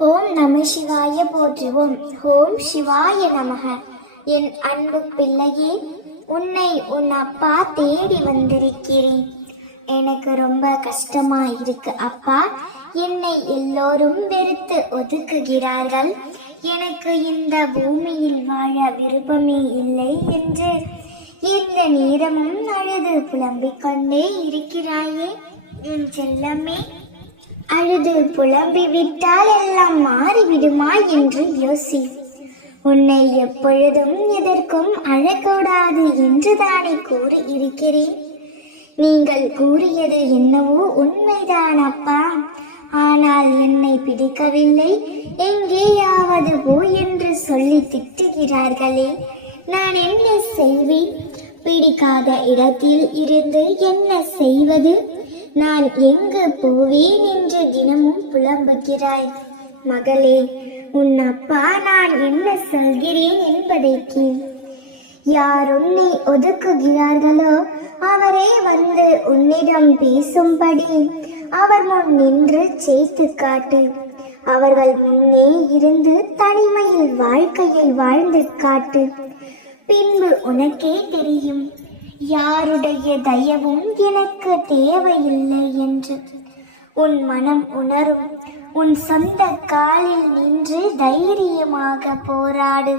ஓம் நம சிவாய போற்றுவோம். ஓம் சிவாய நமக. என் அன்பு பிள்ளையே, உன்னை உன் அப்பா தேடி வந்திருக்கிறேன். எனக்கு ரொம்ப கஷ்டமா இருக்கு அப்பா. என்னை எல்லோரும் வெறுத்து ஒதுக்குகிறார்கள். எனக்கு இந்த பூமியில் வாழ விருப்பமே இல்லை என்று எந்த நேரமும் அழுது புலம்பிக் கொண்டே இருக்கிறாயே என் செல்லமே. அழுது புலம்பி விட்டால் எல்லாம் மாறிவிடுமா என்று யோசி. உன்னை எப்பொழுதும் எதற்கும் அழக்கூடாது என்று தானே கூறி இருக்கிறேன். நீங்கள் கூறியது என்னவோ உண்மைதான் அப்பா. ஆனால் என்னை பிடிக்கவில்லை, எங்கேயாவது போ என்று சொல்லி திட்டுகிறார்களே, நான் என்ன செய்வேன்? பிடிக்காத இடத்தில் இருந்து என்ன செய்வது? நான் எங்கு போவேன் என்று தினமும் புலம்புகிறாய். மகளே, உன் அப்பா நான் என்ன சொல்கிறேன் என்பதை கேள். யார் உன்னை ஒதுக்குகிறார்களோ அவரே வந்து உன்னிடம் பேசும்படி அவர் முன் நின்று செய்து காட்டு. அவர்கள் முன்னே இருந்து தனிமையில் வாழ்க்கையை வாழ்ந்து காட்டு. பின்பு உனக்கே தெரியும், யாருடைய தயவும் எனக்கு தேவையில்லை என்று. உன் மனம் உணரும். உன் சொந்த காலில் நின்று தைரியமாக போராடு.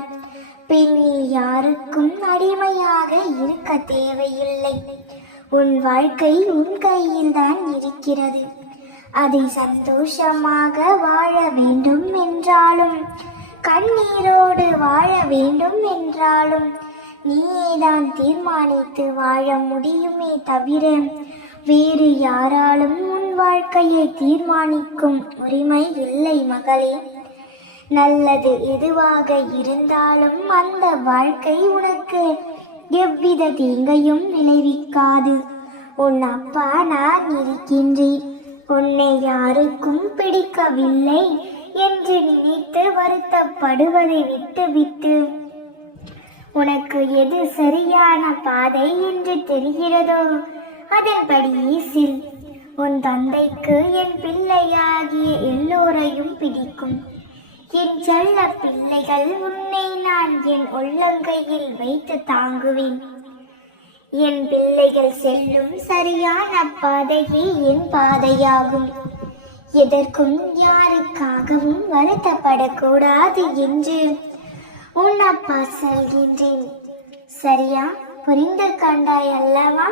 பின் நீ யாருக்கும் அடிமையாக இருக்க தேவையில்லை. உன் வாழ்க்கை உன் கையில் தான் இருக்கிறது. அதை சந்தோஷமாக வாழ வேண்டும் என்றாலும், கண்ணீரோடு வாழ வேண்டும் என்றாலும் நீயேதான் தீர்மானித்து வாழ முடியுமே தவிர வேறு யாராலும் உன் வாழ்க்கையை தீர்மானிக்கும் உரிமை இல்லை மகளே. நல்லது எதுவாக இருந்தாலும் அந்த வாழ்க்கை உனக்கு எவ்வித தீங்கையும் விளைவிக்காது. உன் அப்பா நான் இருக்கின்றேன். உன்னை யாருக்கும் பிடிக்கவில்லை என்று நினைத்து வருத்தப்படுவதை விட்டுவிட்டு உனக்கு எது சரியான பாதை என்று தெரிகிறதோ அதன்படி செல். உன் தந்தைக்கு என் பிள்ளையாகிய எல்லோரையும் பிடிக்கும். என் செல்ல பிள்ளைகள், உன்னை நான் என் உள்ளங்கையில் வைத்து தாங்குவேன். என் பிள்ளைகள் செல்லும் சரியான பாதையே என் பாதையாகும். எதற்கும் யாருக்காகவும் வருத்தப்படக்கூடாது என்று உன் அப்பா சொல்கின்றேன். சரியா? புரிந்து கொண்டாய் அல்லவா?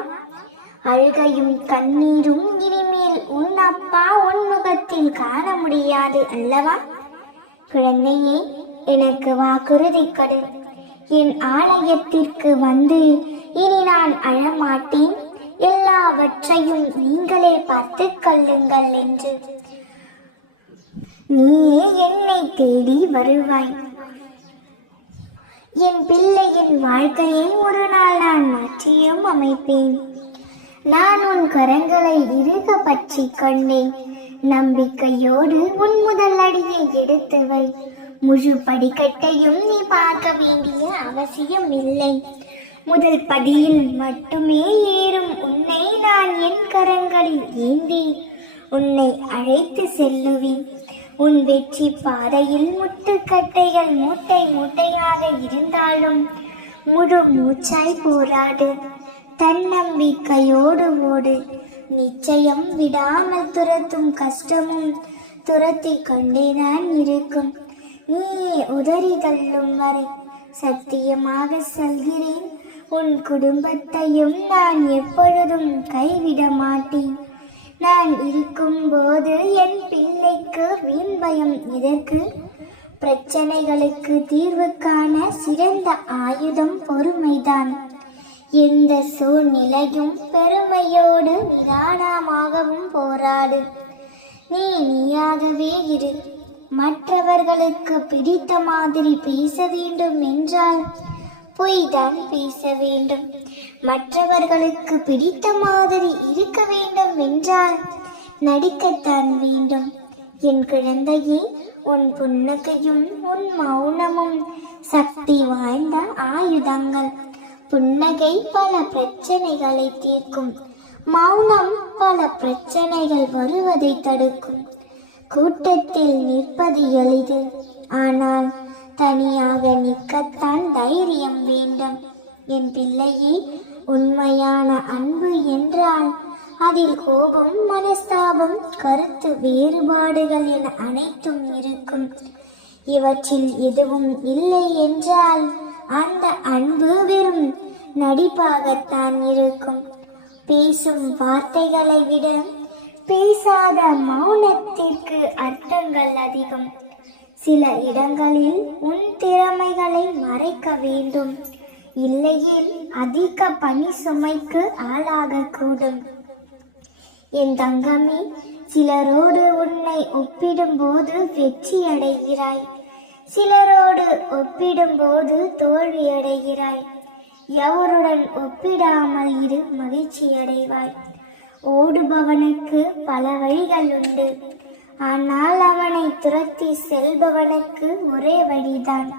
அழுகையும் கண்ணீரும் இனிமேல் உன் அப்பா உன் முகத்தில் காண முடியாது அல்லவா? குழந்தையே, எனக்கு வாக்குறுதி கொடு. என் ஆலயத்திற்கு வந்து இனி நான் அழமாட்டேன், எல்லாவற்றையும் நீங்களே பார்த்து கொள்ளுங்கள் என்று. நீயே என்னை தேடி வருவாய். என் பிள்ளையின் வாழ்க்கையை ஒரு நாள் நான் மாற்றியும் அமைப்பேன். நான் உன் கரங்களை இறுக பற்றி கொண்டேன். நம்பிக்கையோடு உன் முதல் அடியை எடுத்து வை. முழு படிக்கட்டையும் நீ பார்க்க வேண்டிய அவசியம் இல்லை. முதல் படியில் மட்டுமே ஏறும் உன்னை நான் என் கரங்களில் ஏந்தி உன்னை அழைத்து செல்லுவேன். உன் வெற்றி பாதையில் முட்டுக்கட்டைகள் மூட்டை மூட்டையாக இருந்தாலும் முழு மூச்சாய் போராடு. தன்னம்பிக்கையோடு ஓடு. நிச்சயம் விடாமல் துரத்தும் கஷ்டமும் துரத்தி கொண்டேதான் இருக்கும். நீயே உதறி தள்ளும் வரை சத்தியமாக சொல்கிறேன், உன் குடும்பத்தையும் நான் எப்பொழுதும் கைவிட மாட்டேன். நான் இருக்கும்போது என் பிள்ளைக்கு வீண் பயம் எதற்கு? பிரச்சனைகளுக்கு தீர்வு காண சிறந்த ஆயுதம் பொறுமைதான். எந்த சூழ்நிலையும் பெருமையோடு நிதானமாகவும் போராடு. நீ நீயாகவே இரு. மற்றவர்களுக்கு பிடித்த மாதிரி பேச வேண்டும் என்றால் பொய்தான் பேச வேண்டும். மற்றவர்களுக்கு பிடித்த மாதிரி இருக்க வேண்டும் என்றால் நடிக்கத்தான் வேண்டும். என் குழந்தையே, உன் புன்னகையும் உன் மௌனமும் சக்தி வாய்ந்த ஆயுதங்கள். புன்னகை பல பிரச்சனைகளை தீர்க்கும். மௌனம் பல பிரச்சனைகள் வருவதை தடுக்கும். கூட்டத்தில் நிற்பது எளிது, ஆனால் தனியாக நிற்கத்தான் தைரியம் வேண்டும். என் பிள்ளையே, உண்மையான அன்பு என்றால் அதில் கோபம், மனஸ்தாபம், கருத்து வேறுபாடுகள் என அனைத்தும் இருக்கும். இவற்றில் எதுவும் இல்லை என்றால் அந்த அன்பு வெறும் நடிப்பாகத்தான் இருக்கும். பேசும் வார்த்தைகளை விட பேசாத மௌனத்திற்கு அர்த்தங்கள் அதிகம். சில இடங்களில் உன் திறமைகளை மறைக்க வேண்டும், இல்லையேல் அதிக பணி சுமைக்கு ஆளாகக்கூடும். என் தங்கமே, சிலரோடு உன்னை ஒப்பிடும்போது வெற்றி அடைகிறாய், சிலரோடு ஒப்பிடும்போது தோல்வி அடைகிறாய். எவருடன் ஒப்பிடாமல் இரு, மகிழ்ச்சி அடைவாய். ஓடுபவனுக்கு பல வழிகள் உண்டு, ஆனால் அவனை துரத்தி செல்பவனுக்கு ஒரே வழிதான்.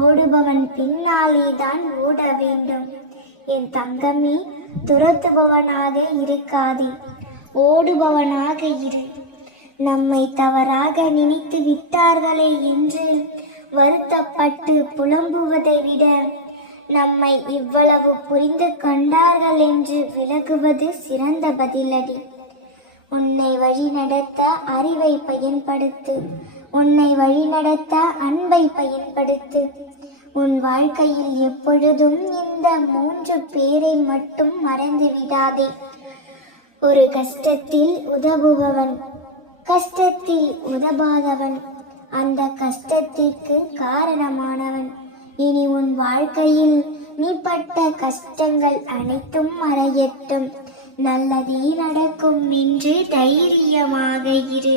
ஓடுபவன் பின்னாலே தான் ஓட வேண்டும். என் தங்கமே, துரத்துபவனாக இருக்காதே, ஓடுபவனாக இரு. நம்மை தவறாக நினைத்து விட்டார்களே என்று வருத்தப்பட்டு புலம்புவதை விட நம்மை இவ்வளவு புரிந்து கொண்டார்கள் என்று விலகுவது சிறந்த பதிலடி. உன்னை வழிநடத்த அறிவை பயன்படுத்து, உன்னை வழிநடத்த அன்பை பயன்படுத்து. உன் வாழ்க்கையில் எப்பொழுதும் இந்த 3 பேரை மட்டும் மறந்து விடாதே. ஒரு கஷ்டத்தில் உதவுபவன், கஷ்டத்தில் உதவாதவன், அந்த கஷ்டத்திற்கு காரணமானவன். இனி உன் வாழ்க்கையில் நீ பட்ட கஷ்டங்கள் அனைத்தும் மறையட்டும். நல்லதே நடக்கும் என்று தைரியமாக இரு.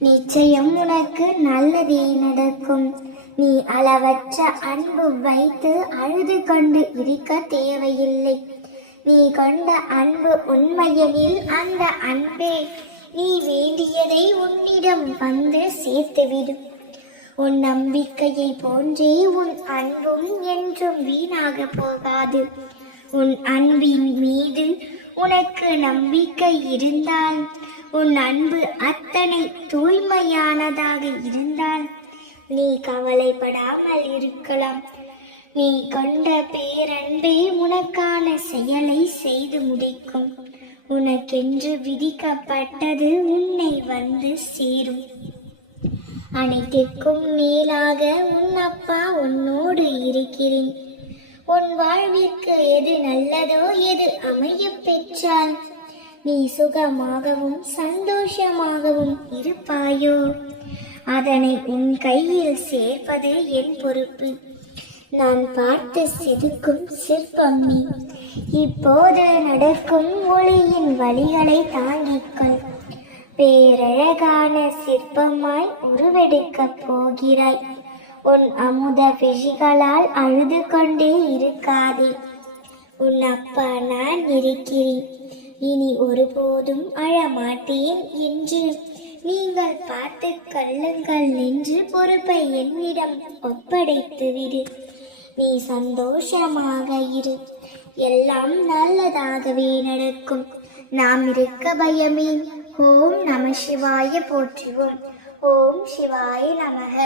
நிச்சயம் உனக்கு நல்லதே நடக்கும். நீ அளவற்ற அன்பு வைத்து அழுது கொண்டு இருக்க தேவையில்லை. நீ கொண்ட அன்பு உண்மையெனில் அந்த அன்பே நீ வேண்டியதை உன்னிடம் வந்து சேர்த்துவிடும். உன் நம்பிக்கையை போன்றே உன் அன்பும் என்றும் வீணாக போகாது. உன் அன்பின் மீது உனக்கு நம்பிக்கை இருந்தால், உன் அன்பு அத்தனை தூய்மையானதாக இருந்தால் நீ கவலைப்படாமல் இருக்கலாம். நீ கொண்ட பேரன்பே உனக்கான செயலை செய்து முடிக்கும். உனக்கென்று விதிக்கப்பட்டது உன்னை வந்து சேரும். அனைத்திற்கும் மேலாக உன் அப்பா உன்னோடு இருக்கிறேன். உன் வாழ்விற்கு எது நல்லதோ, எது அமைய பெற்றால் நீ சுகமாகவும் சந்தோஷமாகவும் இருப்பாயோ, அதனை உன் கையில் சேர்ப்பது என் பொறுப்பு. நான் பார்த்து செதுக்கும் சிற்பம் நீ. இப்போது நடக்கும் ஒளியின் வழிகளை தாங்கிக்கொள். பேரழகான சிற்பமாய் உருவெடுக்கப் போகிறாய். உன் அமுத விழிகளால் அழுது கொண்டே இருக்காதே. உன் அப்பா நான் இருக்கிறேன், இனி ஒருபோதும் அழமாட்டேன் என்று நீங்கள் பார்த்து கொள்ளுங்கள் என்று பொறுப்பை என்னிடம் ஒப்படைத்துவிடு. நீ சந்தோஷமாக இரு, எல்லாம் நல்லதாகவே நடக்கும். நாம் இருக்க பயமே. ஓம் நம சிவாய போற்றுவோம். ஓம் சிவாய நமக.